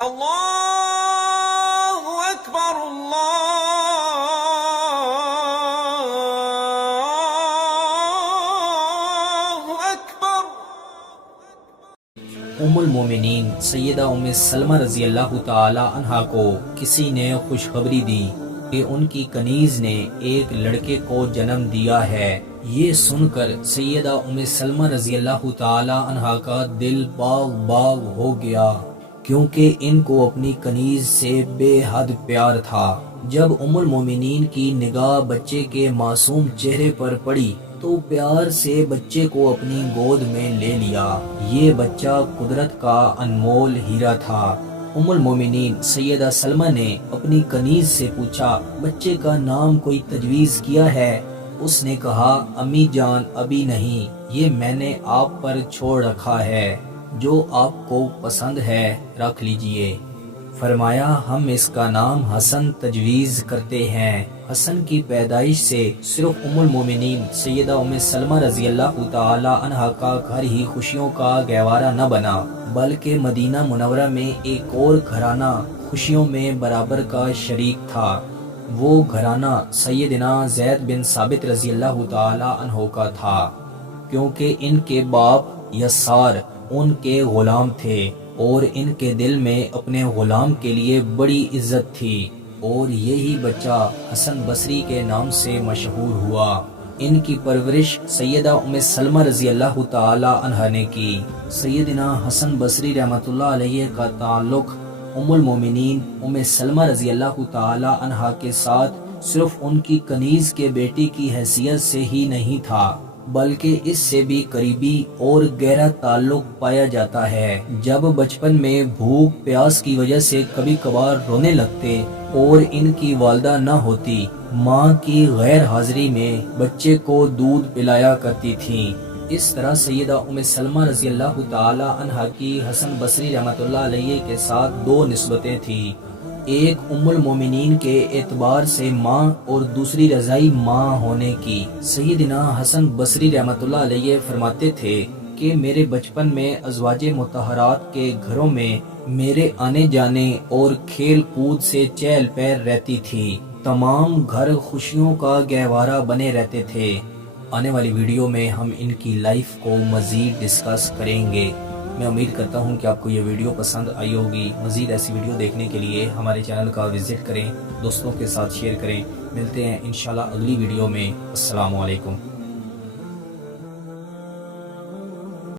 اللہ اکبر اللہ اکبر۔ ام المومنین سیدہ ام سلمہ رضی اللہ تعالی عنہا کو کسی نے خوشخبری دی کہ ان کی کنیز نے ایک لڑکے کو جنم دیا ہے۔ یہ سن کر سیدہ ام سلمہ رضی اللہ تعالی عنہا کا دل باغ باغ ہو گیا، کیونکہ ان کو اپنی کنیز سے بے حد پیار تھا۔ جب ام المومنین کی نگاہ بچے کے معصوم چہرے پر پڑی تو پیار سے بچے کو اپنی گود میں لے لیا۔ یہ بچہ قدرت کا انمول ہیرا تھا۔ ام المومنین سیدہ سلمہ نے اپنی کنیز سے پوچھا، بچے کا نام کوئی تجویز کیا ہے؟ اس نے کہا، امی جان ابھی نہیں، یہ میں نے آپ پر چھوڑ رکھا ہے، جو آپ کو پسند ہے رکھ لیجئے۔ فرمایا، ہم اس کا نام حسن تجویز کرتے ہیں۔ حسن کی پیدائش سے صرف ام المومنین سیدہ ام سلمہ رضی اللہ تعالی عنہا کا گھر ہی خوشیوں کا گہوارہ نہ بنا، بلکہ مدینہ منورہ میں ایک اور گھرانہ خوشیوں میں برابر کا شریک تھا۔ وہ گھرانہ سیدنا زید بن ثابت رضی اللہ تعالی عنہ کا تھا، کیونکہ ان کے باپ یسار ان کے غلام تھے اور ان کے دل میں اپنے غلام کے لیے بڑی عزت تھی، اور یہی بچہ حسن بصری کے نام سے مشہور ہوا۔ ان کی پرورش سیدہ ام سلمہ رضی اللہ تعالی عنہ نے کی۔ سیدنا حسن بصری رحمۃ اللہ علیہ کا تعلق ام المومنین ام سلمہ رضی اللہ تعالی عنہ کے ساتھ صرف ان کی کنیز کے بیٹی کی حیثیت سے ہی نہیں تھا، بلکہ اس سے بھی قریبی اور گہرا تعلق پایا جاتا ہے۔ جب بچپن میں بھوک پیاس کی وجہ سے کبھی کبھار رونے لگتے اور ان کی والدہ نہ ہوتی، ماں کی غیر حاضری میں بچے کو دودھ پلایا کرتی تھیں۔ اس طرح سیدہ ام سلمہ رضی اللہ تعالی عنہ کی حسن بصری رحمۃ اللہ علیہ کے ساتھ دو نسبتیں تھیں، ایک ام المومنین کے اعتبار سے ماں اور دوسری رضائی ماں ہونے کی۔ سیدنا حسن بصری رحمۃ اللہ علیہ فرماتے تھے کہ میرے بچپن میں ازواج مطہرات کے گھروں میں میرے آنے جانے اور کھیل کود سے چہل پہل رہتی تھی، تمام گھر خوشیوں کا گہوارہ بنے رہتے تھے۔ آنے والی ویڈیو میں ہم ان کی لائف کو مزید ڈسکس کریں گے۔ میں امید کرتا ہوں کہ آپ کو یہ ویڈیو پسند آئی ہوگی۔ مزید ایسی ویڈیو دیکھنے کے لیے ہمارے چینل کا وزٹ کریں، دوستوں کے ساتھ شیئر کریں۔ ملتے ہیں انشاءاللہ اگلی ویڈیو میں۔ السلام علیکم۔